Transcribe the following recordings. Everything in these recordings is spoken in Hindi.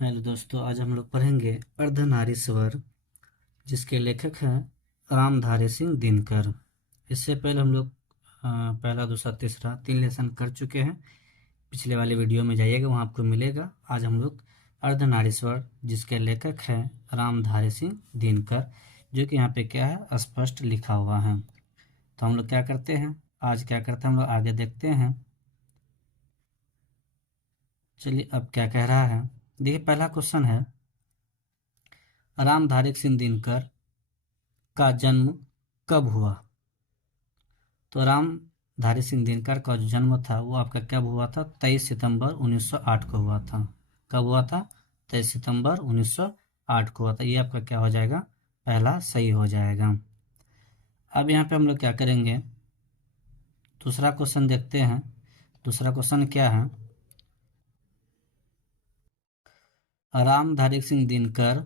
हेलो दोस्तों, आज हम लोग पढ़ेंगे अर्धनारीश्वर, जिसके लेखक हैं रामधारी सिंह दिनकर। इससे पहले हम लोग पहला, दूसरा, तीसरा 3 लेसन कर चुके हैं। पिछले वाले वीडियो में जाइएगा, वहाँ आपको मिलेगा। आज हम लोग अर्धनारीश्वर, जिसके लेखक हैं रामधारी सिंह दिनकर, जो कि यहाँ पे क्या है, स्पष्ट लिखा हुआ है। तो हम लोग क्या करते हैं, आज क्या करते हैं, हम लोग आगे देखते हैं। चलिए, अब क्या कह रहा है, देखिए पहला क्वेश्चन है, रामधारी सिंह दिनकर का जन्म कब हुआ। तो रामधारी सिंह दिनकर का जो जन्म था वो आपका कब हुआ था, 23 सितंबर 1908 को हुआ था। कब हुआ था, 23 सितंबर 1908 को हुआ था। ये आपका क्या हो जाएगा, पहला सही हो जाएगा। अब यहाँ पे हम लोग क्या करेंगे, दूसरा क्वेश्चन देखते हैं। दूसरा क्वेश्चन क्या है, रामधारी सिंह दिनकर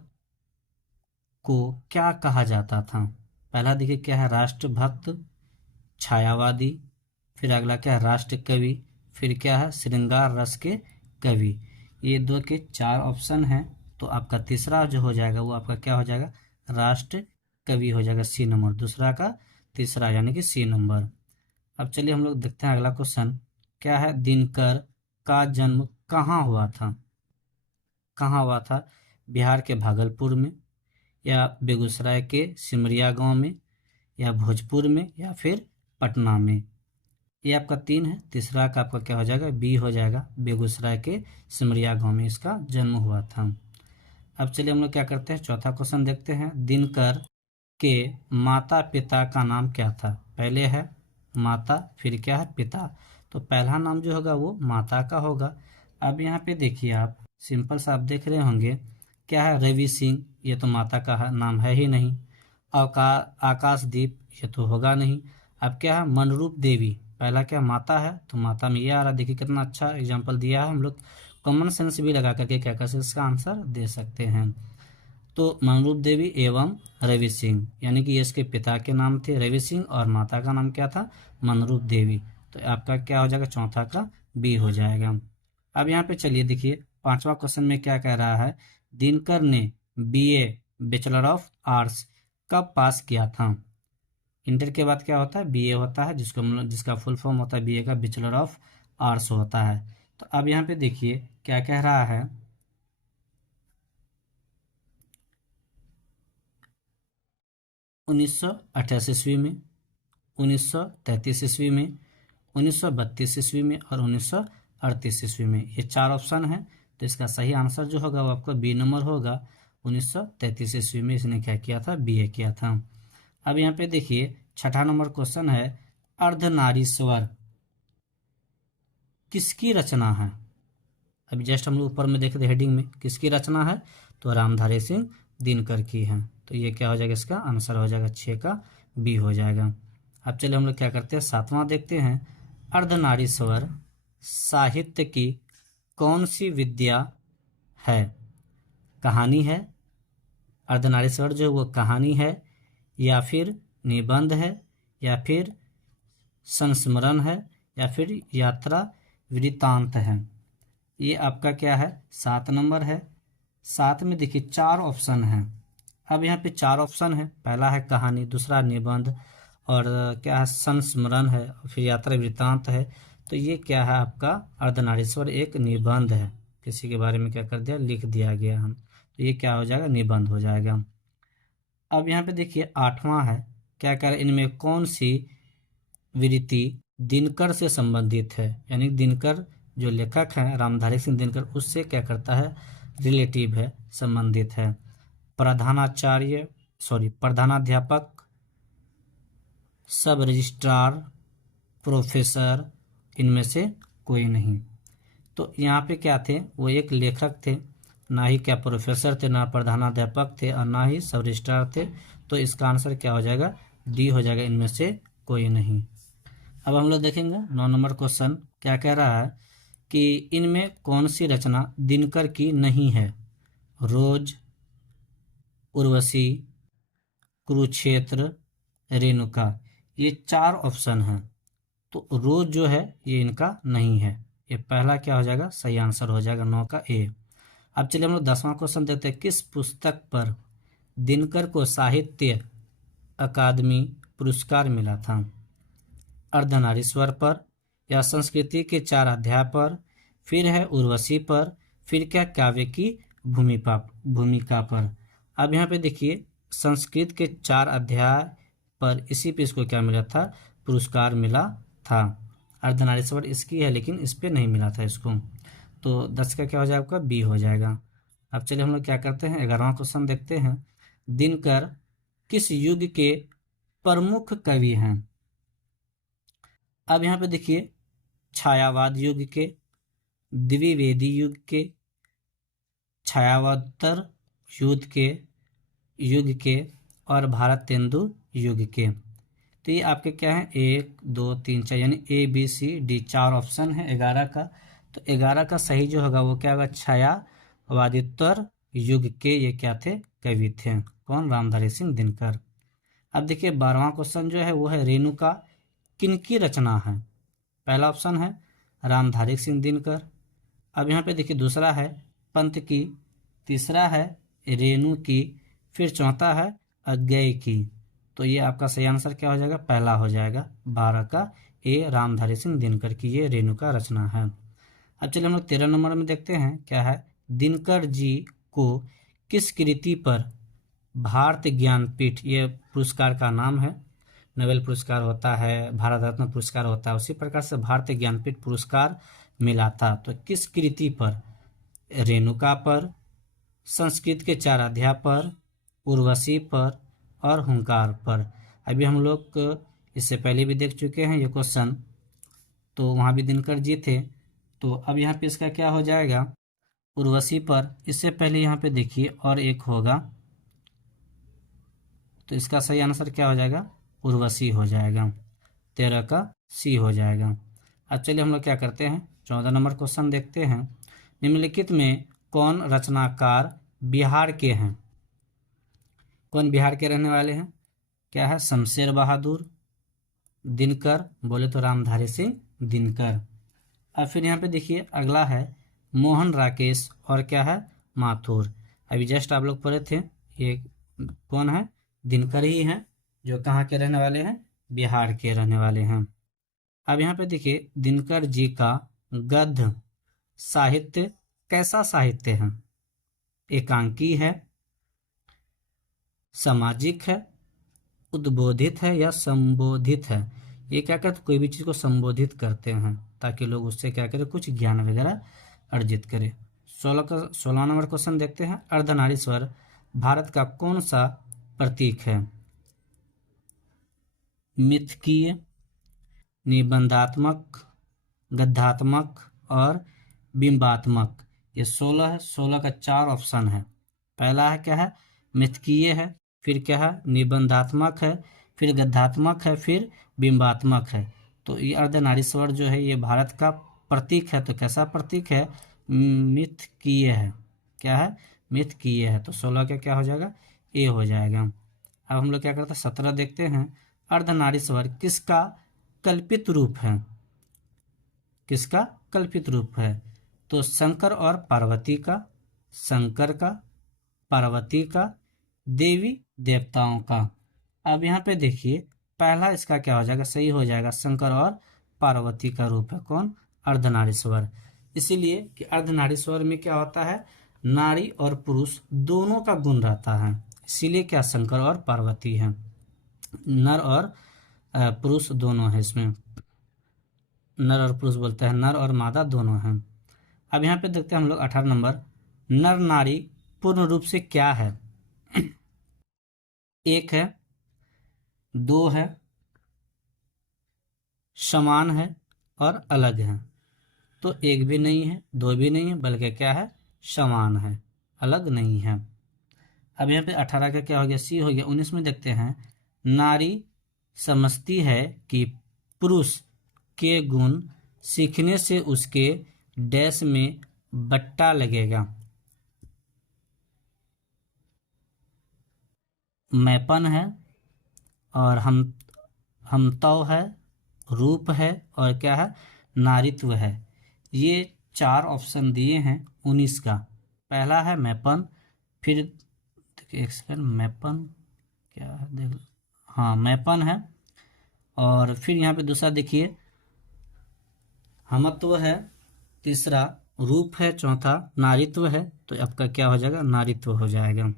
को क्या कहा जाता था। पहला देखिए क्या है, राष्ट्रभक्त, छायावादी, फिर अगला क्या है, राष्ट्र कवि, फिर क्या है, श्रृंगार रस के कवि। ये 2 के 4 ऑप्शन हैं। तो आपका तीसरा जो हो जाएगा वो आपका क्या हो जाएगा, राष्ट्र कवि हो जाएगा, सी नंबर। दूसरा का तीसरा यानी कि सी नंबर। अब चलिए हम लोग देखते हैं अगला क्वेश्चन क्या है, दिनकर का जन्म कहाँ हुआ था। कहाँ हुआ था, बिहार के भागलपुर में, या बेगूसराय के सिमरिया गांव में, या भोजपुर में, या फिर पटना में। ये आपका 3 है। तीसरा का आपका क्या हो जाएगा, बी हो जाएगा, बेगूसराय के सिमरिया गांव में इसका जन्म हुआ था। अब चलिए हम लोग क्या करते हैं, चौथा क्वेश्चन देखते हैं। दिनकर के माता पिता का नाम क्या था। पहले है माता, फिर क्या है, पिता। तो पहला नाम जो होगा वो माता का होगा। अब यहाँ पे देखिए आप, सिंपल सा आप देख रहे होंगे क्या है, रवि सिंह, ये तो माता का नाम है ही नहीं। आकाशदीप, ये तो होगा नहीं। अब क्या है, मनरूप देवी, पहला क्या माता है, तो माता में ये आ रहा। देखिए कितना अच्छा एग्जाम्पल दिया है। हम लोग कॉमन सेंस भी लगा करके क्या कर सकते, इसका आंसर दे सकते हैं। तो मनरूप देवी एवं रवि सिंह, यानी कि ये इसके पिता के नाम थे रवि सिंह, और माता का नाम क्या था, मनरूप देवी। तो आपका क्या हो जाएगा, चौथा का बी हो जाएगा। अब यहाँ पे चलिए देखिए, पांचवा क्वेश्चन में क्या कह रहा है, दिनकर ने बीए, बैचलर ऑफ आर्ट्स, कब पास किया था। इंटर के बाद क्या होता है, बीए होता है, जिसका फुल फॉर्म होता है बीए का, बैचलर ऑफ आर्ट्स होता है। तो अब यहाँ पे देखिए क्या कह रहा है, 1988 ईस्वी में, 1933 ईस्वी में, 1932 ईस्वी में, और 1938 ईस्वी में। ये 4 ऑप्शन है। तो इसका सही आंसर जो होगा वो आपका बी नंबर होगा। 1933 ईस्वी में इसने क्या किया था, बीए किया था। अब यहाँ पे देखिए छठा नंबर क्वेश्चन है, अर्धनारीश्वर किसकी रचना है। अभी जस्ट हम लोग ऊपर में देख रहे हेडिंग में किसकी रचना है, तो रामधारी सिंह दिनकर की है। तो ये क्या हो जाएगा, इसका आंसर हो जाएगा 6 का बी हो जाएगा। अब चलिए हम लोग क्या करते हैं, सातवां देखते हैं। अर्धनारीश्वर साहित्य की कौन सी विद्या है। कहानी है, अर्धनारीश्वर जो वो कहानी है, या फिर निबंध है, या फिर संस्मरण है, या फिर यात्रा वृत्तांत है। ये आपका क्या है, 7 नंबर है। 7 में देखिए 4 ऑप्शन हैं। अब यहाँ पे 4 ऑप्शन है, पहला है कहानी, दूसरा निबंध, और क्या है, संस्मरण है, और फिर यात्रा वृत्तांत है। तो ये क्या है आपका, अर्धनारीश्वर एक निबंध है, किसी के बारे में क्या कर दिया, लिख दिया गया हम। तो ये क्या हो जाएगा, निबंध हो जाएगा। अब यहाँ पे देखिए 8वां है, क्या कह रहे हैं, इनमें कौन सी विरति दिनकर से संबंधित है। यानी दिनकर जो लेखक हैं रामधारी सिंह दिनकर, उससे क्या करता है, रिलेटिव है, संबंधित है। प्रधानाध्यापक, सब रजिस्ट्रार, प्रोफेसर, इनमें से कोई नहीं। तो यहाँ पे क्या थे, वो एक लेखक थे, ना ही क्या प्रोफेसर थे, ना प्रधानाध्यापक थे, और ना ही सब रजिस्ट्रार थे। तो इसका आंसर क्या हो जाएगा, डी हो जाएगा, इनमें से कोई नहीं। अब हम लोग देखेंगे 9 नंबर क्वेश्चन क्या कह रहा है, कि इनमें कौन सी रचना दिनकर की नहीं है। रोज, उर्वशी, कुरुक्षेत्र, रेणुका। ये 4 ऑप्शन हैं। तो रोज जो है ये इनका नहीं है। ये पहला क्या हो जाएगा, सही आंसर हो जाएगा 9 का ए। अब चलिए हम लोग 10वां क्वेश्चन देखते हैं। किस पुस्तक पर दिनकर को साहित्य अकादमी पुरस्कार मिला था? अर्धनारीश्वर पर, या संस्कृति के 4 अध्याय पर, फिर है उर्वशी पर, फिर क्या काव्य की भूमिका पर। अब यहाँ पे देखिए संस्कृत के 4 अध्याय पर इसी पे इसको क्या मिला था? पुरस्कार मिला था। अर्धनारीश्वर इसकी है लेकिन इस पे नहीं मिला था इसको। तो 10 का क्या हो जाएगा? आपका बी हो जाएगा। अब चलिए हम लोग क्या करते हैं, 11वां क्वेश्चन देखते हैं। दिनकर किस युग के प्रमुख कवि हैं? अब यहाँ पे देखिए छायावाद युग के, द्विवेदी युग के, छायावादोत्तर युग के और भारतेंदु युग के। तो ये आपके क्या है? 1 2 3 4 यानी ABCD 4 ऑप्शन है 11 का। तो 11 का सही जो होगा वो क्या होगा? छायावादोत्तर युग के ये क्या थे? कवि थे। कौन? रामधारी सिंह दिनकर। अब देखिए 12वां क्वेश्चन जो है वो है रेणुका किनकी रचना है? पहला ऑप्शन है रामधारी सिंह दिनकर। अब यहाँ पे देखिए दूसरा है पंत की, तीसरा है रेणु की, फिर चौथा है अज्ञेय की। तो ये आपका सही आंसर क्या हो जाएगा? पहला हो जाएगा। 12 का ए रामधारी सिंह दिनकर की ये रेणुका रचना है। अब चलिए हम लोग 13 नंबर में देखते हैं क्या है। दिनकर जी को किस कृति पर भारत ज्ञानपीठ, ये पुरस्कार का नाम है, नोबेल पुरस्कार होता है, भारत रत्न पुरस्कार होता है, उसी प्रकार से भारतीय ज्ञानपीठ पुरस्कार मिला था। तो किस कृति पर? रेणुका पर, संस्कृत के 4 अध्याय पर, उर्वशी पर और हुंकार पर। अभी हम लोग इससे पहले भी देख चुके हैं ये क्वेश्चन, तो वहाँ भी दिनकर जी थे। तो अब यहाँ पे इसका क्या हो जाएगा? उर्वशी पर। इससे पहले यहाँ पे देखिए और एक होगा, तो इसका सही आंसर क्या हो जाएगा? उर्वशी हो जाएगा। 13 का सी हो जाएगा। अब चलिए हम लोग क्या करते हैं, 14 नंबर क्वेश्चन देखते हैं। निम्नलिखित में कौन रचनाकार बिहार के हैं? कौन बिहार के रहने वाले हैं? क्या है? शमशेर बहादुर, दिनकर, बोले तो रामधारी सिंह दिनकर। अब फिर यहाँ पे देखिए अगला है मोहन राकेश और क्या है? माथुर। अभी जस्ट आप लोग पढ़े थे, ये कौन है? दिनकर ही हैं, जो कहाँ के रहने वाले हैं? बिहार के रहने वाले हैं। अब यहाँ पे देखिए दिनकर जी का गद्य साहित्य कैसा साहित्य है? एकांकी है, सामाजिक है, उद्बोधित है या संबोधित है? ये क्या करते? कोई भी चीज़ को संबोधित करते हैं ताकि लोग उससे क्या करें? कुछ ज्ञान वगैरह अर्जित करें। 16 नंबर क्वेश्चन देखते हैं। अर्धनारीश्वर भारत का कौन सा प्रतीक है? मिथकीय, निबंधात्मक, गद्यात्मक और बिंबात्मक। ये 16 है। 16 का 4 ऑप्शन है। पहला है क्या है? मिथकीय है, फिर क्या है? निबंधात्मक है, फिर गद्यात्मक है, फिर बिंबात्मक है। तो ये अर्धनारीश्वर जो है ये भारत का प्रतीक है। तो कैसा प्रतीक है? मिथकीय है। क्या है? मिथकीय है। तो 16 का क्या हो जाएगा? ए हो जाएगा। अब हम लोग क्या करते हैं, 17 देखते हैं। अर्धनारीश्वर किसका कल्पित रूप है? किसका कल्पित रूप है? तो शंकर और पार्वती का, शंकर का, पार्वती का, देवी देवताओं का। अब यहाँ पे देखिए पहला इसका क्या हो जाएगा? सही हो जाएगा। शंकर और पार्वती का रूप है कौन? अर्धनारीश्वर। इसीलिए कि अर्धनारीश्वर में क्या होता है? नारी और पुरुष दोनों का गुण रहता है, इसीलिए क्या शंकर और पार्वती हैं। नर और पुरुष दोनों है इसमें, नर और पुरुष बोलते हैं, नर और मादा दोनों हैं। अब यहाँ पे देखते हैं हम लोग 18 नंबर। नर नारी पूर्ण रूप से क्या है? 1 है, 2 है, समान है और अलग है। तो 1 भी नहीं है, 2 भी नहीं है, बल्कि क्या है? समान है, अलग नहीं है। अब यहाँ पे 18 का क्या हो गया? सी हो गया। 19 में देखते हैं। नारी समझती है कि पुरुष के गुण सीखने से उसके डैश में बट्टा लगेगा। मैपन है और हमतव है, रूप है और क्या है? नारित्व है। ये 4 ऑप्शन दिए हैं 19 का। पहला है मैपन, फिर देखिए एक सेकंड, मैपन क्या है देख, हाँ मैपन है, और फिर यहाँ पे दूसरा देखिए हमत्व है, तीसरा रूप है, चौथा नारीत्व है, तो आपका क्या हो जाएगा, नारीत्व हो जाएगा,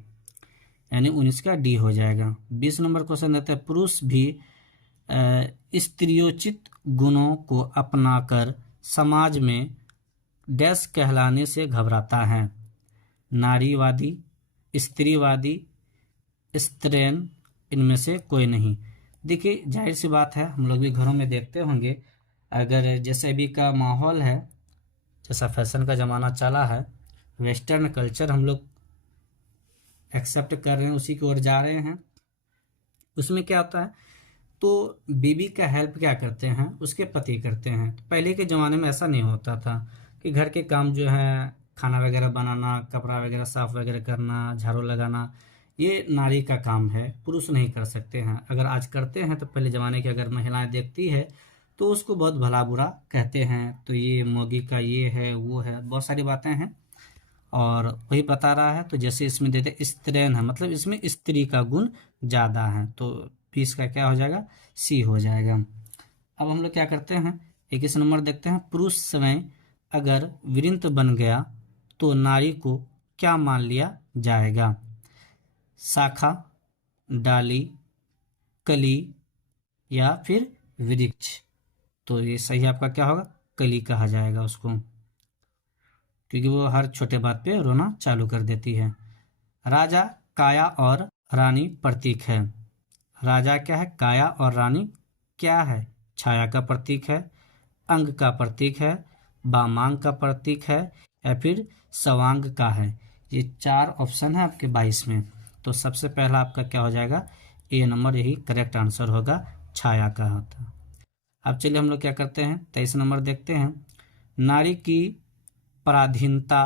यानी 19 का डी हो जाएगा। 20 नंबर क्वेश्चन देते हैं, पुरुष भी स्त्रियोचित गुणों को अपनाकर समाज में डैश कहलाने से घबराता है, नारीवादी, स्त्रीवादी, स्त्रैन, इनमें से कोई नहीं। देखिए जाहिर सी बात है, हम लोग भी घरों में देखते होंगे, अगर जैसे अभी का माहौल है, जैसा फैशन का ज़माना चला है, वेस्टर्न कल्चर हम लोग एक्सेप्ट कर रहे हैं, उसी की ओर जा रहे हैं। उसमें क्या होता है, तो बीवी का हेल्प क्या करते हैं, उसके पति करते हैं। तो पहले के ज़माने में ऐसा नहीं होता था कि घर के काम जो है, खाना वगैरह बनाना, कपड़ा वगैरह साफ वगैरह करना, झाड़ू लगाना, ये नारी का काम है, पुरुष नहीं कर सकते हैं। अगर आज करते हैं तो पहले ज़माने की अगर महिलाएं देखती है तो उसको बहुत भला बुरा कहते हैं, तो ये मोगी का ये है वो है, बहुत सारी बातें हैं, और वही बता रहा है। तो जैसे इसमें देते स्त्रीन है, मतलब इसमें स्त्री का गुण ज़्यादा है, तो 20 का क्या हो जाएगा, सी हो जाएगा। अब हम लोग क्या करते हैं, 21 नंबर देखते हैं, पुरुष स्वयं अगर वृंत बन गया तो नारी को क्या मान लिया जाएगा, शाखा, डाली, कली, या फिर वृक्ष। तो ये सही आपका क्या होगा, कली कहा जाएगा उसको, क्योंकि वो हर छोटे बात पे रोना चालू कर देती है। राजा, काया और रानी प्रतीक है। राजा क्या है, काया, और रानी क्या है, छाया का प्रतीक है, अंग का प्रतीक है, वामांग का प्रतीक है, या फिर सवांग का है। ये 4 ऑप्शन है आपके 22 में। तो सबसे पहला आपका क्या हो जाएगा, ए नंबर, यही करेक्ट आंसर होगा, छाया का होता। अब चलिए हम लोग क्या करते हैं, 23 नंबर देखते हैं, नारी की पराधीनता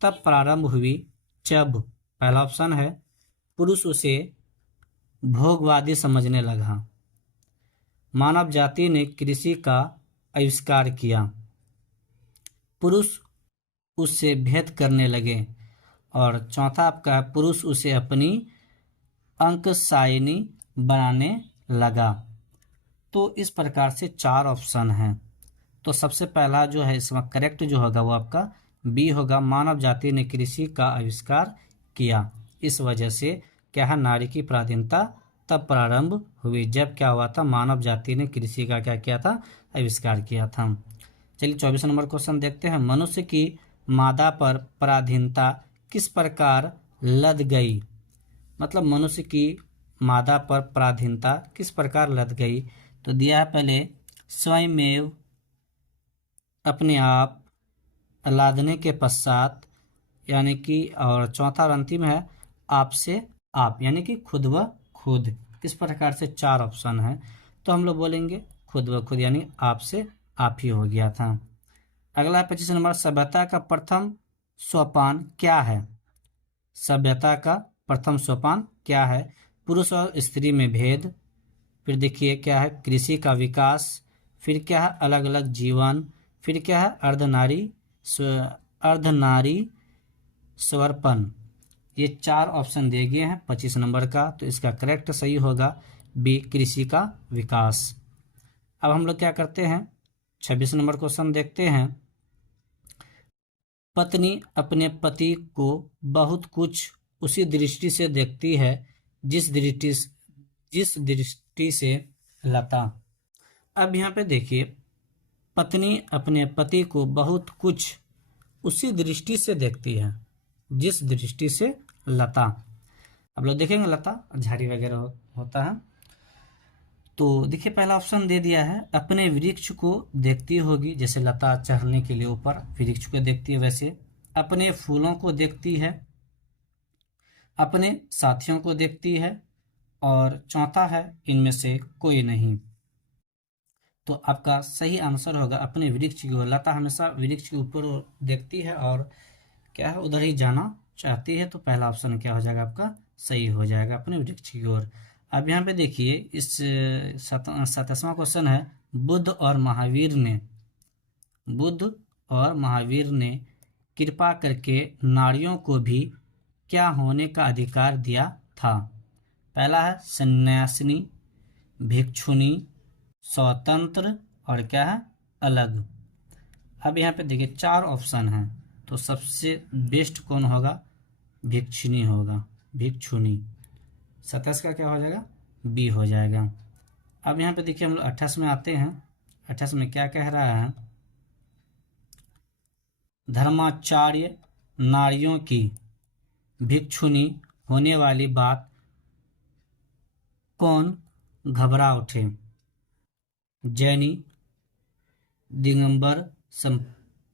तब प्रारंभ हुई जब, पहला ऑप्शन है, पुरुष उसे भोगवादी समझने लगा, मानव जाति ने कृषि का आविष्कार किया, पुरुष उससे भेद करने लगे, और चौथा आपका है, पुरुष उसे अपनी अंकसायनी बनाने लगा। तो इस प्रकार से 4 ऑप्शन हैं। तो सबसे पहला जो है इसमें करेक्ट जो होगा वो आपका बी होगा, मानव जाति ने कृषि का आविष्कार किया, इस वजह से क्या है, नारी की पराधीनता तब प्रारंभ हुई जब क्या हुआ था, मानव जाति ने कृषि का क्या किया था, आविष्कार किया था। चलिए 24 नंबर क्वेश्चन देखते हैं, मनुष्य की मादा पर पराधीनता किस प्रकार लद गई, मतलब मनुष्य की मादा पर पराधीनता किस प्रकार लद गई। तो दिया है पहले, स्वयमेव, अपने आप, लादने के पश्चात, यानी कि, और चौथा और अंतिम है, आपसे आप, यानी कि खुद व खुद। किस प्रकार से 4 ऑप्शन है, तो हम लोग बोलेंगे खुद व खुद, यानी आपसे आप ही हो गया था। अगला है 25 नंबर, सभ्यता का प्रथम सोपान क्या है, सभ्यता का प्रथम सोपान क्या है, पुरुष और स्त्री में भेद, फिर देखिए क्या है, कृषि का विकास, फिर क्या है, अलग अलग जीवन, फिर क्या है, अर्धनारी स्वर्पण। ये 4 ऑप्शन दिए गए हैं 25 नंबर का, तो इसका करेक्ट सही होगा बी, कृषि का विकास। अब हम लोग क्या करते हैं, 26 नंबर क्वेश्चन देखते हैं, पत्नी अपने पति को बहुत कुछ उसी दृष्टि से देखती है जिस दृष्टि से लता। अब यहाँ पे देखिए, पत्नी अपने पति को बहुत कुछ उसी दृष्टि से देखती है जिस दृष्टि से लता। अब लोग देखेंगे लता झाड़ी वगैरह होता है। तो देखिए पहला ऑप्शन दे दिया है, अपने वृक्ष को देखती होगी, जैसे लता चढ़ने के लिए ऊपर वृक्ष को देखती है, वैसे अपने फूलों को देखती है, अपने साथियों को देखती है, और चौथा है, इनमें से कोई नहीं। तो आपका सही आंसर होगा अपने वृक्ष की ओर। लता हमेशा वृक्ष के ऊपर देखती है और क्या है, उधर ही जाना चाहती है। तो पहला ऑप्शन क्या हो जाएगा आपका, सही हो जाएगा, अपने वृक्ष की ओर। अब यहाँ पे देखिए, इस 27वां क्वेश्चन है, बुद्ध और महावीर ने कृपा करके नारियों को भी क्या होने का अधिकार दिया था? पहला है सन्यासिनी, भिक्षुनी, स्वतंत्र और क्या है अलग। अब यहाँ पे देखिए 4 ऑप्शन हैं, तो सबसे बेस्ट कौन होगा? भिक्षुनी होगा, भिक्षुनी। 27 का क्या हो जाएगा? बी हो जाएगा। अब यहाँ पे देखिए हम लोग 28 में आते हैं। 28 में क्या कह रहा है? धर्माचार्य नारियों की भिक्षुनी होने वाली बात कौन घबरा उठे? जैनी, दिगंबर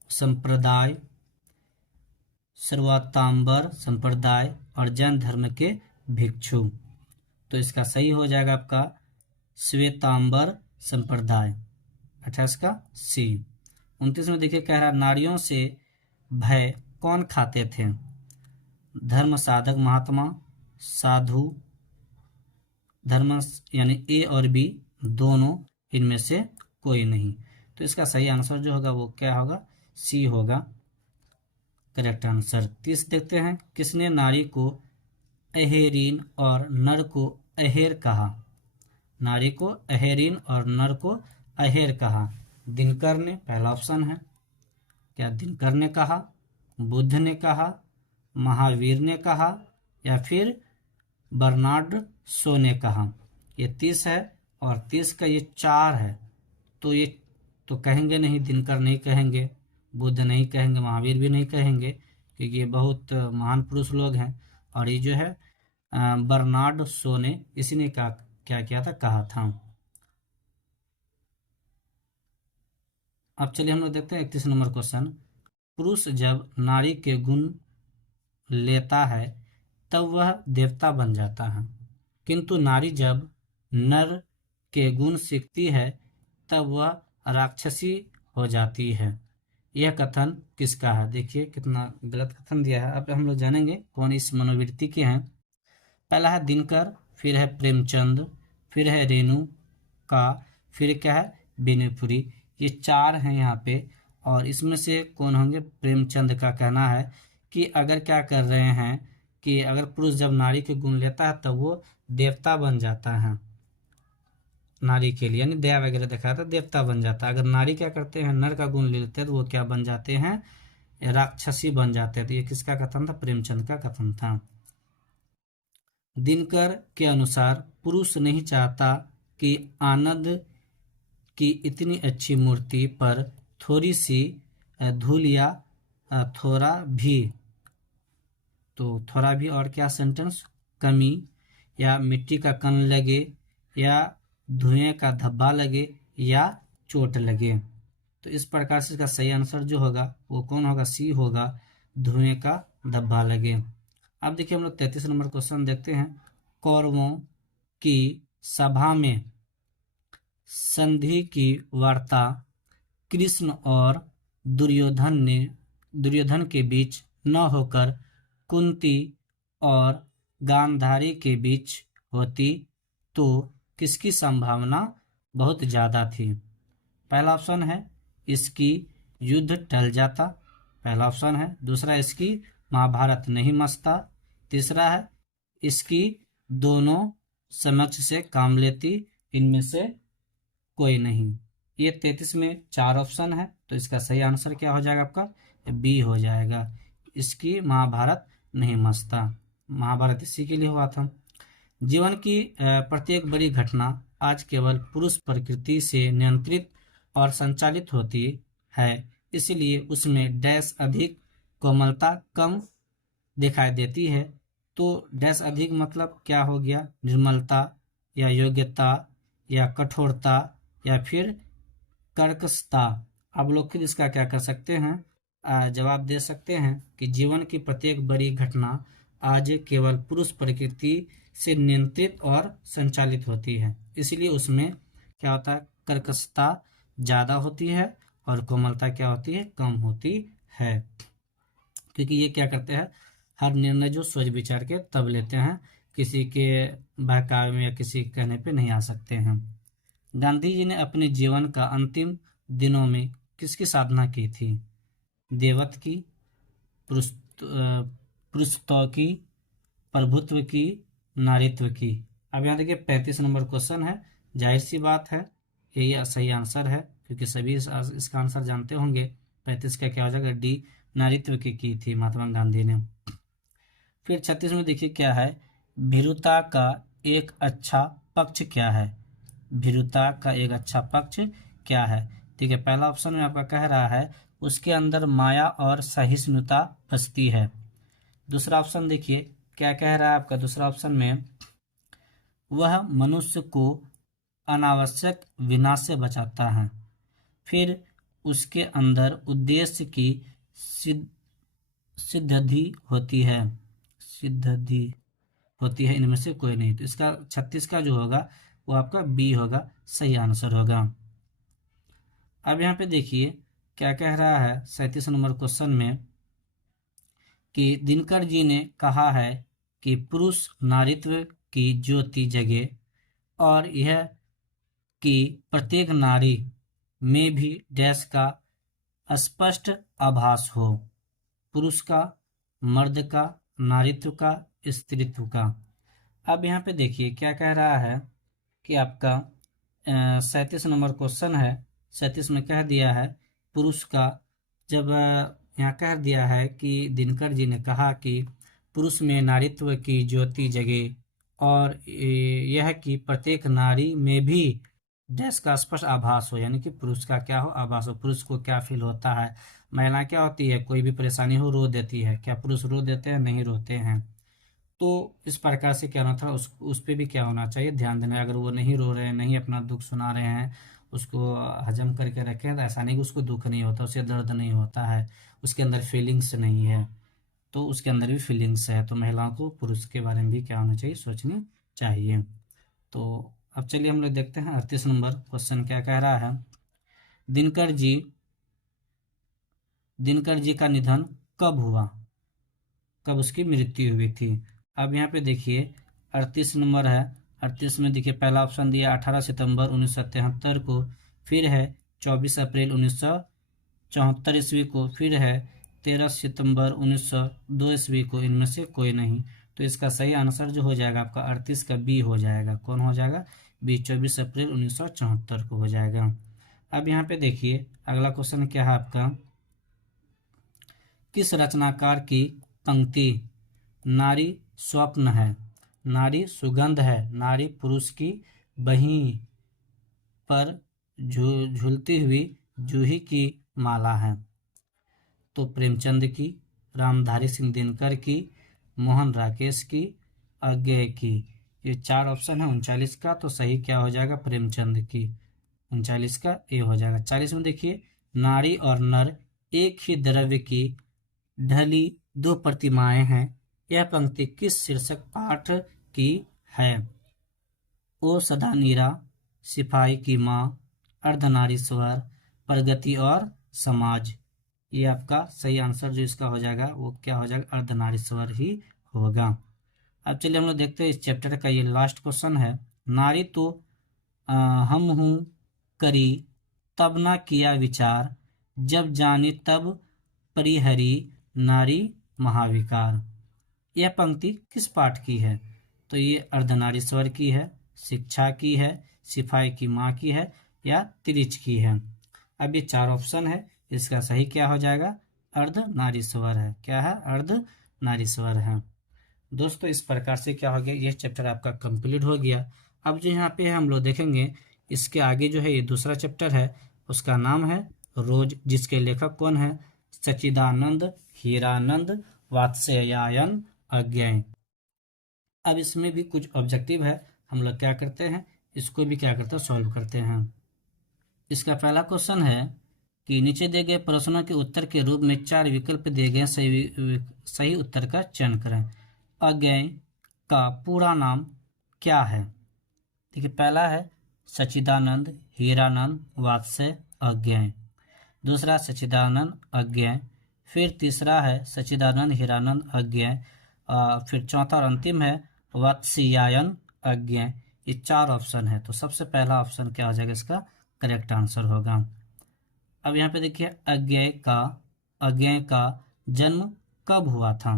संप्रदाय, श्वेतांबर संप्रदाय और जैन धर्म के भिक्षु। तो इसका सही हो जाएगा आपका श्वेतांबर संप्रदाय, 28 का सी। 29 में देखिए कह रहा नारियों से भय कौन खाते थे? धर्म साधक महात्मा, साधु, धर्म यानी ए और बी दोनों, इनमें से कोई नहीं। तो इसका सही आंसर जो होगा वो क्या होगा? सी होगा करेक्ट आंसर। 30 देखते हैं। किसने नारी को अहेरीन और नर को अहेर कहा? नारी को अहेरीन और नर को अहेर कहा? दिनकर ने, पहला ऑप्शन है। क्या दिनकर ने कहा, बुद्ध ने कहा, महावीर ने कहा या फिर बर्नार्ड शो ने कहा? ये 30 है और 30 का ये 4 है, तो ये तो कहेंगे नहीं, दिनकर नहीं कहेंगे, बुद्ध नहीं कहेंगे, महावीर भी नहीं कहेंगे, क्योंकि ये बहुत महान पुरुष लोग हैं। और ये जो है बर्नार्ड शो ने, इसी ने क्या किया था, कहा था। अब चलिए हम लोग देखते हैं 31 नंबर क्वेश्चन। पुरुष जब नारी के गुण लेता है तब वह देवता बन जाता है, किंतु नारी जब नर के गुण सीखती है तब वह राक्षसी हो जाती है। यह कथन किसका है? देखिए कितना गलत कथन दिया है। अब हम लोग जानेंगे कौन इस मनोवृत्ति के हैं। पहला है दिनकर, फिर है प्रेमचंद, फिर है रेणु का, फिर क्या है बेनीपुरी। ये 4 हैं यहाँ पे, और इसमें से कौन होंगे? प्रेमचंद का कहना है कि अगर क्या कर रहे हैं कि अगर पुरुष जब नारी के गुण लेता है तब वो देवता बन जाता है नारी के लिए, यानी दया वगैरह दिखाता है, देवता बन जाता है। अगर नारी क्या करते हैं, नर का गुण ले लेते हैं, तो वो क्या बन जाते हैं? राक्षसी बन जाते हैं। तो ये किसका कथन था? प्रेमचंद का कथन था। दिनकर के अनुसार पुरुष नहीं चाहता कि आनंद की इतनी अच्छी मूर्ति पर थोड़ी सी धूल या थोड़ा भी, तो थोड़ा भी और क्या सेंटेंस, कमी, या मिट्टी का कण लगे, या धुएं का धब्बा लगे, या चोट लगे। तो इस प्रकार से इसका सही आंसर जो होगा वो कौन होगा? सी होगा, धुएं का धब्बा लगे। अब देखिए हम लोग 33 नंबर क्वेश्चन देखते हैं। कौरवों की सभा में संधि की वार्ता कृष्ण और दुर्योधन के बीच न होकर कुंती और गांधारी के बीच होती तो किसकी संभावना बहुत ज्यादा थी? पहला ऑप्शन है इसकी युद्ध टल जाता, पहला ऑप्शन है। दूसरा इसकी महाभारत नहीं मचता। तीसरा है इसकी दोनों समक्ष से काम लेती, इनमें से कोई नहीं। ये 33 में 4 ऑप्शन है, तो इसका सही आंसर क्या हो जाएगा आपका? बी हो जाएगा, इसकी महाभारत नहीं मचता। महाभारत इसी के लिए हुआ था। जीवन की प्रत्येक बड़ी घटना आज केवल पुरुष प्रकृति से नियंत्रित और संचालित होती है, इसलिए उसमें डैश अधिक, कोमलता कम दिखाई देती है। तो डैश अधिक मतलब क्या हो गया? निर्मलता या योग्यता या कठोरता या फिर कर्कशता। आप लोग फिर इसका क्या कर सकते हैं? जवाब दे सकते हैं कि जीवन की प्रत्येक बड़ी घटना आज केवल पुरुष प्रकृति से नियंत्रित और संचालित होती है, इसलिए उसमें क्या होता है? कर्कशता ज़्यादा होती है और कोमलता क्या होती है? कम होती है। क्योंकि ये क्या करते हैं, हर निर्णय जो सोच विचार के तब लेते हैं, किसी के बहकावे में या किसी के कहने पे नहीं आ सकते हैं। गांधी जी ने अपने जीवन का अंतिम दिनों में किसकी साधना की थी? देवत की, पुरुषत्व की, प्रभुत्व की, नारीत्व की। अब यहाँ देखिए 35 नंबर क्वेश्चन है, जाहिर सी बात है यही सही आंसर है, क्योंकि सभी इसका आंसर जानते होंगे। 35 का क्या हो जाएगा, डी, नारीत्व की थी महात्मा गांधी ने। फिर 36 में देखिए क्या है, भीरुता का एक अच्छा पक्ष क्या है। भीरुता का एक अच्छा पक्ष क्या है। ठीक है, पहला ऑप्शन में आपका कह रहा है उसके अंदर माया और सहिष्णुता बसती है। दूसरा ऑप्शन देखिए क्या कह रहा है आपका, दूसरा ऑप्शन में वह मनुष्य को अनावश्यक विनाश से बचाता है। फिर उसके अंदर उद्देश्य की सिद्धि होती है, सिद्धि होती है, इनमें से कोई नहीं। तो इसका 36 का जो होगा वो आपका बी होगा, सही आंसर होगा। अब यहाँ पे देखिए क्या कह रहा है 37 नंबर क्वेश्चन में कि दिनकर जी ने कहा है कि पुरुष नारीत्व की ज्योति जगे और यह कि प्रत्येक नारी में भी डैश का स्पष्ट आभास हो, पुरुष का, मर्द का, नारीत्व का, स्त्रीत्व का। अब यहाँ पे देखिए क्या कह रहा है कि आपका 37 नंबर क्वेश्चन है, 37 में कह दिया है पुरुष का, जब यहाँ कह दिया है कि दिनकर जी ने कहा कि पुरुष में नारीत्व की ज्योति जगे और यह कि प्रत्येक नारी में भी डैश का स्पष्ट आभास हो, यानी कि पुरुष का क्या हो, आभास हो। पुरुष को क्या फील होता है, महिला क्या होती है, कोई भी परेशानी हो रो देती है, क्या पुरुष रो देते हैं, नहीं रोते हैं। तो इस प्रकार से क्या होना था, उस पर भी क्या होना चाहिए, ध्यान देना। अगर वो नहीं रो रहे हैं, नहीं अपना दुख सुना रहे हैं, उसको हजम करके रखें, तो ऐसा नहीं कि उसको दुख नहीं होता, उसे दर्द नहीं होता है, उसके अंदर फीलिंग्स नहीं है, तो उसके अंदर भी फीलिंग्स है। तो महिलाओं को पुरुष के बारे में भी क्या होना चाहिए, सोचनी चाहिए। तो अब चलिए हम लोग देखते हैं 38 नंबर क्वेश्चन क्या कह रहा है। दिनकर जी का निधन कब हुआ, कब उसकी मृत्यु हुई थी। अब यहाँ पे देखिए 38 नंबर है, 38 में देखिए पहला ऑप्शन दिया 18 सितंबर 1973 को, फिर है 24 अप्रैल 1974 ईस्वी को, फिर है 13 सितंबर 1902 ईस्वी को, इनमें से कोई नहीं। तो इसका सही आंसर जो हो जाएगा आपका 38 का बी हो जाएगा। कौन हो जाएगा, बी, 24 अप्रैल 1974 को हो जाएगा। अब यहाँ पे देखिए अगला क्वेश्चन क्या है आपका, किस रचनाकार की पंक्ति नारी स्वप्न है, नारी सुगंध है, नारी पुरुष की बही पर झूलती हुई जूही की माला है। तो प्रेमचंद की, रामधारी सिंह दिनकर की, मोहन राकेश की, अज्ञे की। ये 4 ऑप्शन है 39 का, तो सही क्या हो जाएगा, प्रेमचंद की, 39 का ए हो जाएगा। 40 में देखिए नारी और नर एक ही द्रव्य की ढली 2 प्रतिमाएं हैं, यह पंक्ति किस शीर्षक पाठ की है। ओ सदा नीरा, सिपाही की माँ, अर्धनारीश्वर, प्रगति और समाज। ये आपका सही आंसर जो इसका हो जाएगा वो क्या हो जाएगा, अर्धनारीश्वर ही होगा। अब चलिए हम लोग देखते हैं इस चैप्टर का ये लास्ट क्वेश्चन है। नारी तो हम हूँ करी तब ना किया विचार, जब जानी तब परिहरी नारी महाविकार। यह पंक्ति किस पाठ की है। तो ये अर्धनारीश्वर की है, शिक्षा की है, सिपाही की माँ की है, या त्रिच की है। अब ये 4 ऑप्शन है, इसका सही क्या हो जाएगा, अर्धनारीश्वर है। क्या है, अर्धनारीश्वर है। दोस्तों इस प्रकार से क्या हो गया, ये चैप्टर आपका कंप्लीट हो गया। अब जो यहाँ पे हम लोग देखेंगे इसके आगे जो है ये दूसरा चैप्टर है, उसका नाम है रोज, जिसके लेखक कौन है, सच्चिदानंद हीरानंद वात्स्यायन अज्ञेय। अब इसमें भी कुछ ऑब्जेक्टिव है, हम लोग क्या करते हैं, इसको भी क्या करते हैं, सॉल्व करते हैं। इसका पहला क्वेश्चन है कि नीचे दिए गए प्रश्नों के उत्तर के रूप में 4 विकल्प दिए गए, सही उत्तर का चयन करें। अज्ञेय का पूरा नाम क्या है। देखिए पहला है सच्चिदानंद हीरानंद वात्स्य अज्ञेय, दूसरा सच्चिदानंद अज्ञेय, फिर तीसरा है सच्चिदानंद हीरानंद अज्ञेय, फिर चौथा और अंतिम है वात्स्यायन अज्ञेय। ये 4 ऑप्शन है, तो सबसे पहला ऑप्शन क्या हो जाएगा, इसका करेक्ट आंसर होगा। अब यहाँ पे देखिए अज्ञेय का जन्म कब हुआ था?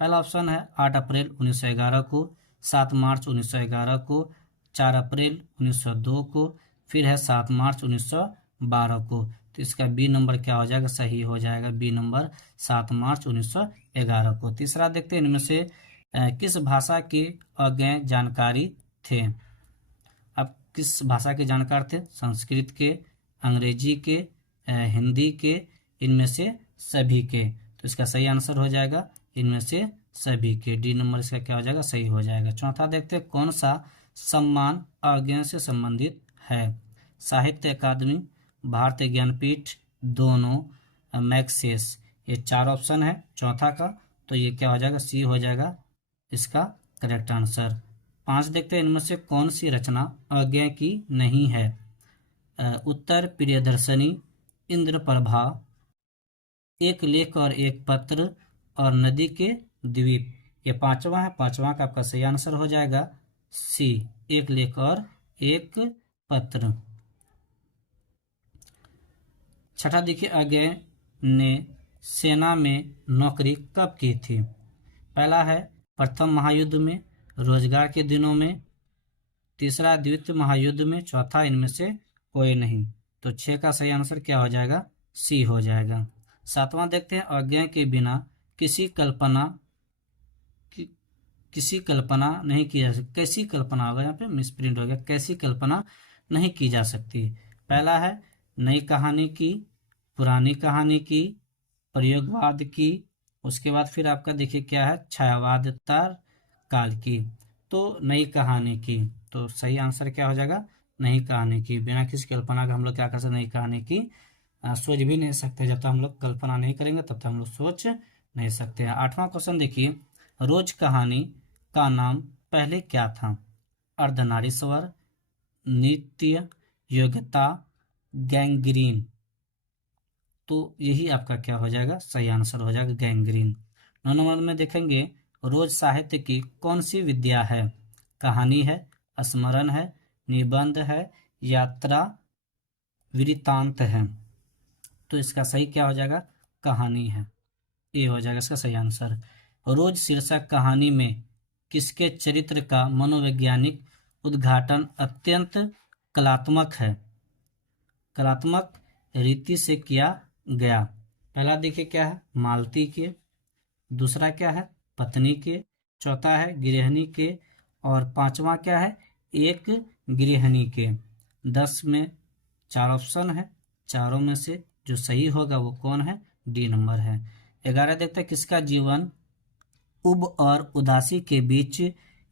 पहला ऑप्शन है 8 अप्रैल 1911 को, 7 मार्च 1911 को, 4 अप्रैल 1902 को, फिर है 7 मार्च 1912 को। तो इसका बी नंबर क्या हो जाएगा? सही हो जाएगा बी नंबर 7 मार्च 1911 को। तीसरा देखते हैं, इनमें से किस भाषा के अज्ञेय जानकारी थे? अब किस भाषा के जानकार थे? संस्कृत के, अंग्रेजी के, हिंदी के, इनमें से सभी के। तो इसका सही आंसर हो जाएगा इनमें से सभी के। डी नंबर इसका क्या हो जाएगा? सही हो जाएगा। चौथा देखते हैं, कौन सा सम्मान अज्ञेय से संबंधित है? साहित्य अकादमी, भारतीय ज्ञानपीठ, दोनों, मैक्सेस। ये 4 ऑप्शन है चौथा का, तो ये क्या हो जाएगा? सी हो जाएगा इसका करेक्ट आंसर। 5 देखते हैं, इनमें से कौन सी रचना अज्ञेय की नहीं है? उत्तर प्रियदर्शनी, इंद्रप्रभा, एक लेख और एक पत्र, और नदी के द्वीप। ये पांचवा है, पांचवा का आपका सही आंसर हो जाएगा सी, एक लेख और एक पत्र। छठा देखिए, अज्ञेय ने सेना में नौकरी कब की थी? पहला है प्रथम महायुद्ध में, रोजगार के दिनों में, तीसरा द्वितीय महायुद्ध में, चौथा इनमें से कोई नहीं। तो 6 का सही आंसर क्या हो जाएगा? सी हो जाएगा। 7वां देखते हैं, अज्ञेय के बिना किसी कल्पना नहीं की जा सकती। कैसी कल्पना होगा? यहाँ पे मिसप्रिंट हो गया, कैसी कल्पना नहीं की जा सकती। पहला है नई कहानी की, पुरानी कहानी की, प्रयोगवाद की, उसके बाद फिर आपका देखिए क्या है, छायावादतर काल की। तो नई कहानी की, तो सही आंसर क्या हो जाएगा? नई कहानी की। बिना किसी कल्पना का हम लोग क्या कर सकते? नई कहानी की सोच भी नहीं सकते। जब तक हम लोग कल्पना नहीं करेंगे तब तक हम लोग सोच नहीं सकते हैं। 8वां क्वेश्चन देखिए, रोज कहानी का नाम पहले क्या था? अर्धनारीश्वर, नित्य, योग्यता, गैंग्रीन। तो यही आपका क्या हो जाएगा? सही आंसर हो जाएगा गैंग्रीन। 9 नंबर में देखेंगे, रोज साहित्य की कौन सी विद्या है? कहानी है, स्मरण है, निबंध है, यात्रा वृत्तांत है। तो इसका सही क्या हो जाएगा? कहानी है, ये हो जाएगा इसका सही आंसर। रोज शीर्षक कहानी में किसके चरित्र का मनोवैज्ञानिक उद्घाटन अत्यंत कलात्मक है, कलात्मक रीति से किया गया? पहला देखिए क्या है, मालती के, दूसरा क्या है, पत्नी के, चौथा है गृहिणी के, और पांचवा क्या है, एक गृहिणी के। 10 में 4 ऑप्शन है, चारों में से जो सही होगा वो कौन है? डी नंबर है। 11 देखते हैं, किसका जीवन उब और उदासी के बीच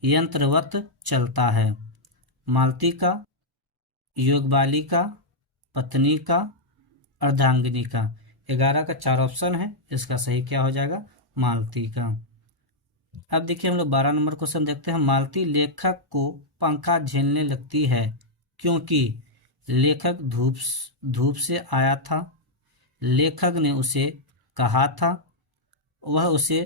यंत्रवत चलता है? मालती का, योगबाली का, पत्नी का, अर्धांगिनी का। 11 का 4 ऑप्शन है, इसका सही क्या हो जाएगा? मालती का। अब देखिए हम लोग 12 नंबर क्वेश्चन देखते हैं। मालती लेखक को पंखा झेलने लगती है क्योंकि लेखक धूप से आया था, लेखक ने उसे कहा था, वह उसे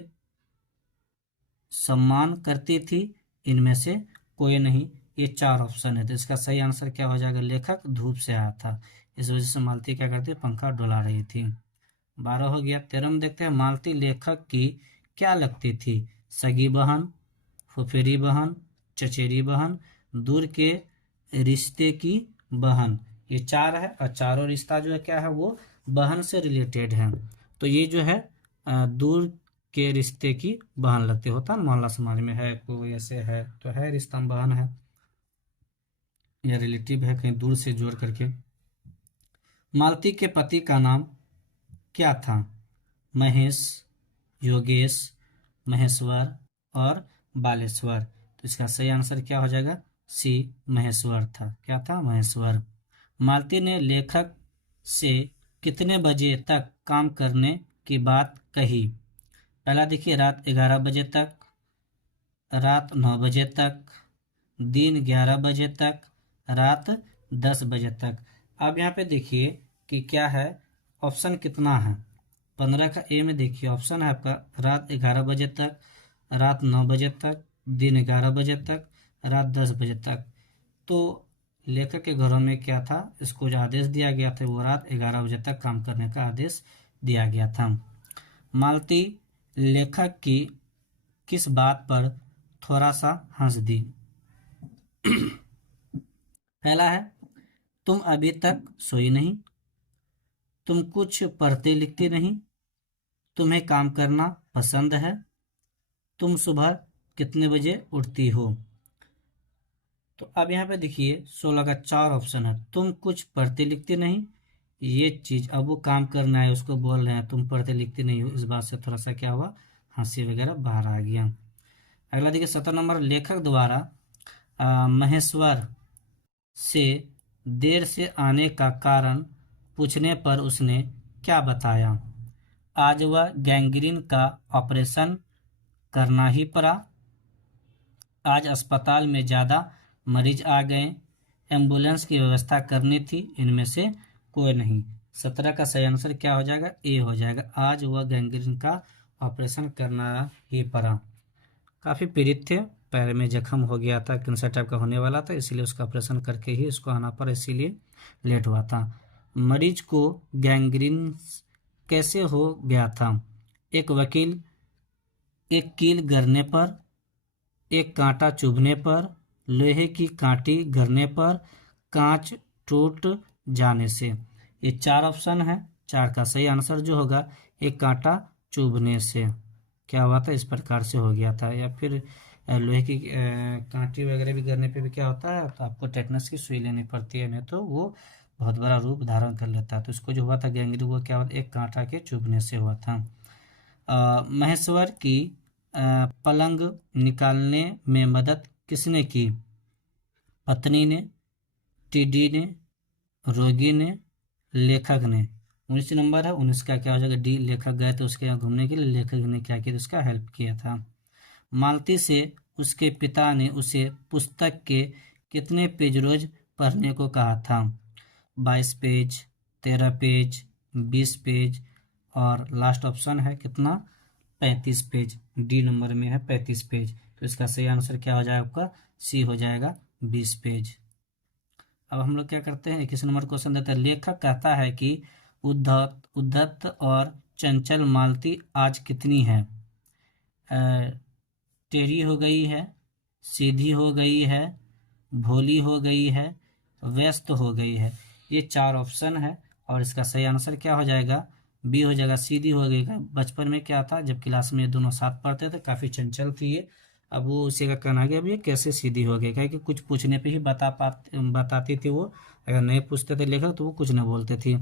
सम्मान करती थी, इनमें से कोई नहीं। ये 4 ऑप्शन है, तो इसका सही आंसर क्या हो जाएगा? लेखक धूप से आया था, इस वजह से मालती क्या करती? पंखा डुला रही थी। 12 हो गया। 13 में देखते हैं, मालती लेखक की क्या लगती थी? सगी बहन, फुफेरी बहन, चचेरी बहन, दूर के रिश्ते की बहन। ये 4 है, और चारों रिश्ता जो है क्या है, वो बहन से रिलेटेड है। तो ये जो है दूर के रिश्ते की बहन लगती होता है, मोहल्ला समाज में है कोई ऐसे है तो है रिश्ता में बहन है या रिलेटिव है, कहीं दूर से जोड़ करके। मालती के पति का नाम क्या था? महेश, योगेश, महेश्वर और बालेश्वर। तो इसका सही आंसर क्या हो जाएगा? सी, महेश्वर था। क्या था? महेश्वर। मालती ने लेखक से कितने बजे तक काम करने की बात कही? पहला देखिए, रात 11 बजे तक, रात 9 बजे तक, दिन 11 बजे तक, रात 10 बजे तक। अब यहाँ पे देखिए कि क्या है, ऑप्शन कितना है। 15 का ए में देखिए ऑप्शन है आपका रात 11 बजे तक, रात 9 बजे तक, दिन 11 बजे तक, रात 10 बजे तक। तो लेखक के घरों में क्या था, इसको जो आदेश दिया गया था वो रात 11 बजे तक काम करने का आदेश दिया गया था। मालती लेखक की किस बात पर थोड़ा सा हंस दी। पहला है, तुम अभी तक सोई नहीं, तुम कुछ पढ़ते लिखते नहीं, तुम्हें काम करना पसंद है, तुम सुबह कितने बजे उठती हो। तो अब यहाँ पे देखिए 16 का 4 ऑप्शन है। तुम कुछ पढ़ते लिखते नहीं, ये चीज, अब वो काम करना है उसको बोल रहे हैं तुम पढ़ते लिखते नहीं हो, इस बात से थोड़ा सा क्या हुआ, हंसी वगैरह बाहर आ गया। अगला देखिए 17 नंबर, लेखक द्वारा महेश्वर से देर से आने का कारण पूछने पर उसने क्या बताया। आज वह गैंग्रीन का ऑपरेशन करना ही पड़ा, आज अस्पताल में ज़्यादा मरीज आ गए, एम्बुलेंस की व्यवस्था करनी थी, इनमें से कोई नहीं। 17 का सही आंसर क्या हो जाएगा, ए हो जाएगा। आज वह गैंग्रीन का ऑपरेशन करना ही पड़ा। काफ़ी पीड़ित थे, पैर में जख्म हो गया था, कैंसर टाइप का होने वाला था, इसीलिए उसका ऑपरेशन करके ही उसको आना पड़ा, इसीलिए लेट हुआ था। मरीज को गैंग्रीन कैसे हो गया था। एक वकील, एक कील गिरने पर, एक कांटा चुभने पर, लोहे की कांटी गिरने पर, कांच टूट जाने से। ये 4 ऑप्शन है, 4 का सही आंसर जो होगा, एक कांटा चुभने से क्या हुआ था, इस प्रकार से हो गया था। या फिर लोहे की कांटी वगैरह भी गिरने पे भी क्या होता है, तो आपको टेटनस की सुई लेनी पड़ती है, नहीं तो वो बहुत बड़ा रूप धारण कर लेता है। तो इसको जो हुआ था गैंग्रीन, वो क्या हुआ, एक कांटा के चुभने से हुआ था। महेश्वर की पलंग निकालने में मदद किसने की। पत्नी ने, टीडी ने, रोगी ने, लेखक ने। 19 नंबर है, 19 का क्या हो जाएगा, डी। लेखक गए थे उसके यहाँ घूमने के लिए, लेखक ने क्या किया, उसका हेल्प किया था। मालती से उसके पिता ने उसे पुस्तक के कितने पेज रोज पढ़ने को कहा था। 22 पेज, 13 पेज, 20 पेज, और लास्ट ऑप्शन है कितना, 35 पेज। डी नंबर में है 35 पेज। तो इसका सही आंसर क्या हो जाएगा आपका, सी हो जाएगा 20 पेज। अब हम लोग क्या करते हैं, 21 नंबर क्वेश्चन देता है। लेखक कहता है कि उद्धत और चंचल मालती आज कितनी है। टेढ़ी हो गई है, सीधी हो गई है, भोली हो गई है, व्यस्त हो गई है। ये 4 ऑप्शन है और इसका सही आंसर क्या हो जाएगा, बी हो जाएगा, सीधी हो गई है। बचपन में क्या था, जब क्लास में दोनों साथ पढ़ते थे, काफ़ी चंचल थी ये। अब वो उसी का कहना गया, अब ये कैसे सीधी हो गई, क्या कि कुछ पूछने पे ही बताती थी वो, अगर नहीं पूछते थे लेखक तो वो कुछ नहीं बोलते थी।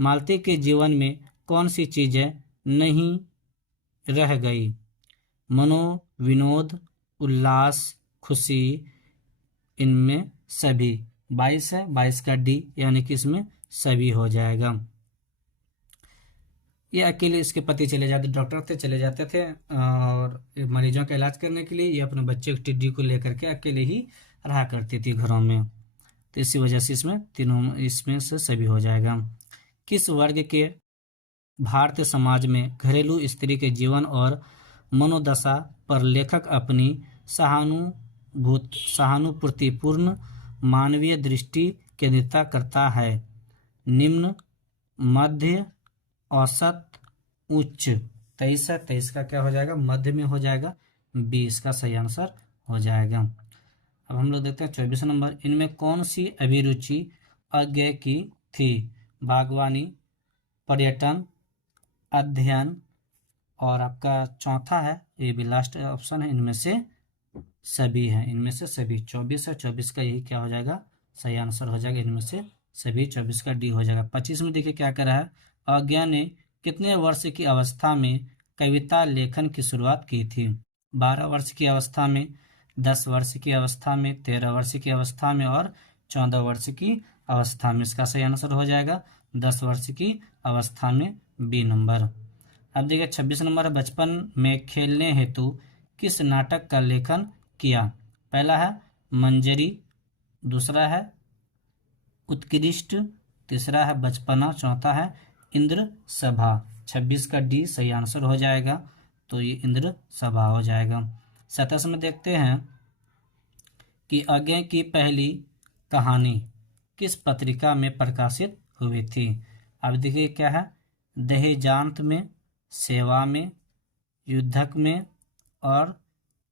मालती के जीवन में कौन सी चीज़ें नहीं रह गई। मनो, विनोद, उल्लास, खुशी, इनमें सभी। 22 है, 22 का डी, यानी कि इसमें सभी हो जाएगा। ये अकेले इसके पति चले जाते, डॉक्टर थे, चले जाते थे और मरीजों का इलाज करने के लिए, ये अपने बच्चे की टिड्डी को लेकर के अकेले ही रहा करती थी घरों में। तो इसी वजह से इसमें तीनों, इसमें से सभी हो जाएगा। किस वर्ग के भारतीय समाज में घरेलू स्त्री के जीवन और मनोदशा पर लेखक अपनी सहानुभूतिपूर्ण मानवीय दृष्टि केंद्रित करता है। निम्न, मध्य, औसत, उच्च। 23 है, 23 का क्या हो जाएगा, मध्य में हो जाएगा, 20 का सही आंसर हो जाएगा। अब हम लोग देखते हैं 24 नंबर, इनमें कौन सी अभिरुचि अज्ञेय की थी। बागवानी, पर्यटन, अध्ययन, और आपका चौथा है, ये भी लास्ट ऑप्शन है, इनमें से सभी हैं, इनमें से सभी। 24 है, 24 का यही क्या हो जाएगा, सही आंसर हो जाएगा, इनमें से सभी। 24 का डी हो जाएगा। 25 में देखिए क्या करा है, अज्ञा ने कितने वर्ष की अवस्था में कविता लेखन की शुरुआत की थी। 12 वर्ष की अवस्था में, 10 वर्ष की अवस्था में, 13 वर्ष की अवस्था में, और 14 वर्ष की अवस्था में। इसका सही आंसर हो जाएगा 10 वर्ष की अवस्था में, बी नंबर। अब देखिए 26 नंबर, बचपन में खेलने हेतु किस नाटक का लेखन किया। पहला है मंजरी, दूसरा है उत्कृष्ट, तीसरा है बचपना, चौथा है इंद्र सभा। 26 का डी सही आंसर हो जाएगा, तो ये इंद्र सभा हो जाएगा। 27 में देखते हैं कि अज्ञेय की पहली कहानी किस पत्रिका में प्रकाशित हुई थी। अब देखिए क्या है, दहेजांत में, सेवा में, युद्धक में और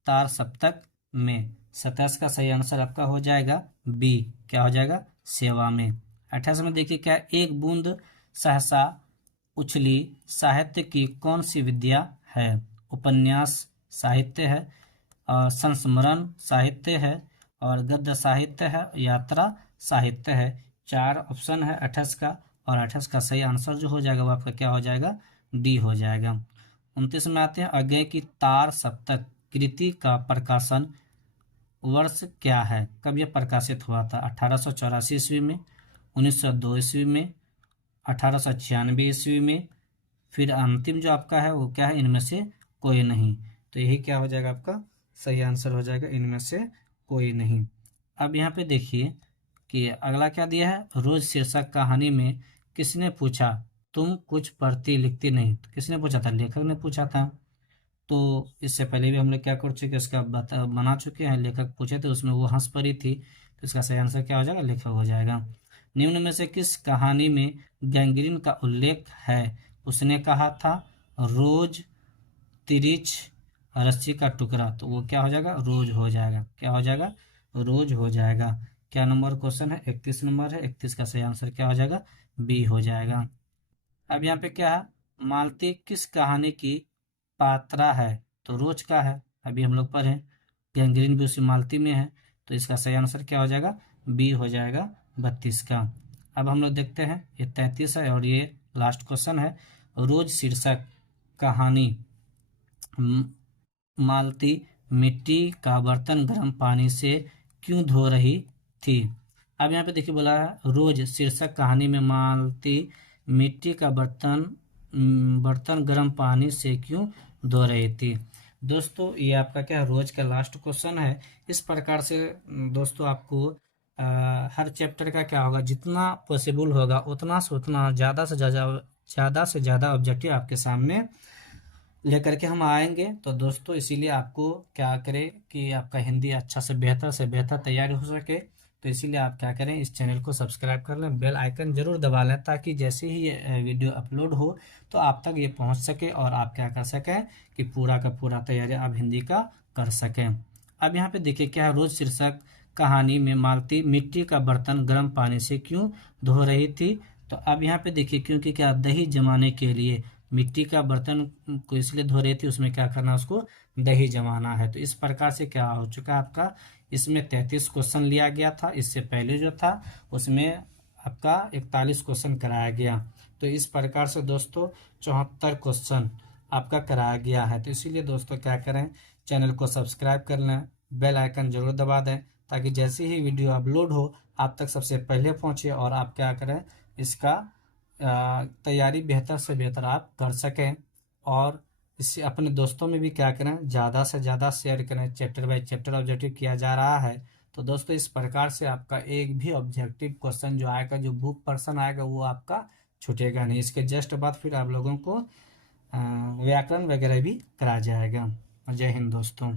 तार सप्तक में। 27 का सही आंसर आपका हो जाएगा बी, क्या हो जाएगा, सेवा में। 28 में देखिए क्या, एक बूंद सहसा उछली साहित्य की कौन सी विद्या है। उपन्यास साहित्य है, और संस्मरण साहित्य है, और गद्य साहित्य है, यात्रा साहित्य है। 4 ऑप्शन है 28 का, और 28 का सही आंसर जो हो जाएगा वो आपका क्या हो जाएगा, डी हो जाएगा। 29 में आते हैं, अज्ञे की तार सप्तक कृति का प्रकाशन वर्ष क्या है, कब यह प्रकाशित हुआ था। 1884 ईस्वी में, 1902 ईस्वी में, 1896 ईस्वी में, फिर अंतिम जो आपका है वो क्या है, इनमें से कोई नहीं। तो यही क्या हो जाएगा, आपका सही आंसर हो जाएगा इनमें से कोई नहीं। अब यहाँ पे देखिए कि अगला क्या दिया है, रोज शीर्षक कहानी में किसने पूछा तुम कुछ पढ़ती लिखती नहीं। तो किसने पूछा था, लेखक ने पूछा था। तो इससे पहले भी हम लोग क्या कर चुके, इसका बना चुके हैं, लेखक पूछे थे उसमें वो हंस पड़ी थी। तो इसका सही आंसर क्या हो जाएगा, लेखक हो जाएगा। निम्न में से किस कहानी में गैंग्रीन का उल्लेख है। उसने कहा था रोज तिरिच रस्सी का टुकड़ा, तो वो क्या हो जाएगा, रोज हो जाएगा, क्या हो जाएगा, रोज हो जाएगा। क्या नंबर क्वेश्चन है, 31 नंबर है। 31 का सही आंसर क्या हो जाएगा, बी हो जाएगा। अब यहाँ पे क्या है, मालती किस कहानी की पात्रा है। तो रोज का है, अभी हम लोग पढ़े। गैंग्रीन भी उसी मालती में है, तो इसका सही आंसर क्या हो जाएगा, बी हो जाएगा 32 का। अब हम लोग देखते हैं, ये 33 है और ये लास्ट क्वेश्चन है। रोज शीर्षक कहानी मालती मिट्टी का बर्तन गर्म पानी से क्यों धो रही थी। अब यहाँ पे देखिए बोला है, रोज शीर्षक कहानी में मालती मिट्टी का बर्तन गर्म पानी से क्यों धो रही थी। दोस्तों ये आपका क्या है, रोज का लास्ट क्वेश्चन है। इस प्रकार से दोस्तों आपको हर चैप्टर का क्या होगा, जितना पॉसिबल होगा उतना से उतना ज़्यादा से ज़्यादा ऑब्जेक्टिव आपके सामने लेकर के हम आएंगे। तो दोस्तों इसीलिए आपको क्या करें कि आपका हिंदी अच्छा से बेहतर तैयारी हो सके, तो इसीलिए आप क्या करें, इस चैनल को सब्सक्राइब कर लें, बेल आइकन जरूर दबा लें, ताकि जैसे ही ये वीडियो अपलोड हो तो आप तक ये पहुंच सके और आप क्या कर सकें कि पूरा का पूरा तैयारी आप हिंदी का कर सकें। अब यहाँ पे देखिए क्या है, रोज शीर्षक कहानी में मालती मिट्टी का बर्तन गर्म पानी से क्यों धो रही थी। तो अब यहाँ पे देखिए, क्योंकि क्या दही जमाने के लिए मिट्टी का बर्तन को इसलिए धो रही थी, उसमें क्या करना, उसको दही जमाना है। तो इस प्रकार से क्या हो चुका आपका, इसमें 33 क्वेश्चन लिया गया था, इससे पहले जो था उसमें आपका 41 क्वेश्चन कराया गया। तो इस प्रकार से दोस्तों 74 क्वेश्चन आपका कराया गया है। तो इसीलिए दोस्तों क्या करें, चैनल को सब्सक्राइब कर लें, बेल आइकन जरूर दबा दें, ताकि जैसे ही वीडियो अपलोड हो आप तक सबसे पहले पहुंचे और आप क्या करें, इसका तैयारी बेहतर से बेहतर आप कर सकें। और इससे अपने दोस्तों में भी क्या करें, ज़्यादा से ज़्यादा शेयर करें। चैप्टर बाय चैप्टर ऑब्जेक्टिव किया जा रहा है। तो दोस्तों इस प्रकार से आपका एक भी ऑब्जेक्टिव क्वेश्चन जो आएगा, जो बुक पर्सन आएगा, वो आपका छूटेगा नहीं। इसके जस्ट बाद फिर आप लोगों को व्याकरण वगैरह भी कराया जाएगा। जय हिंद दोस्तों।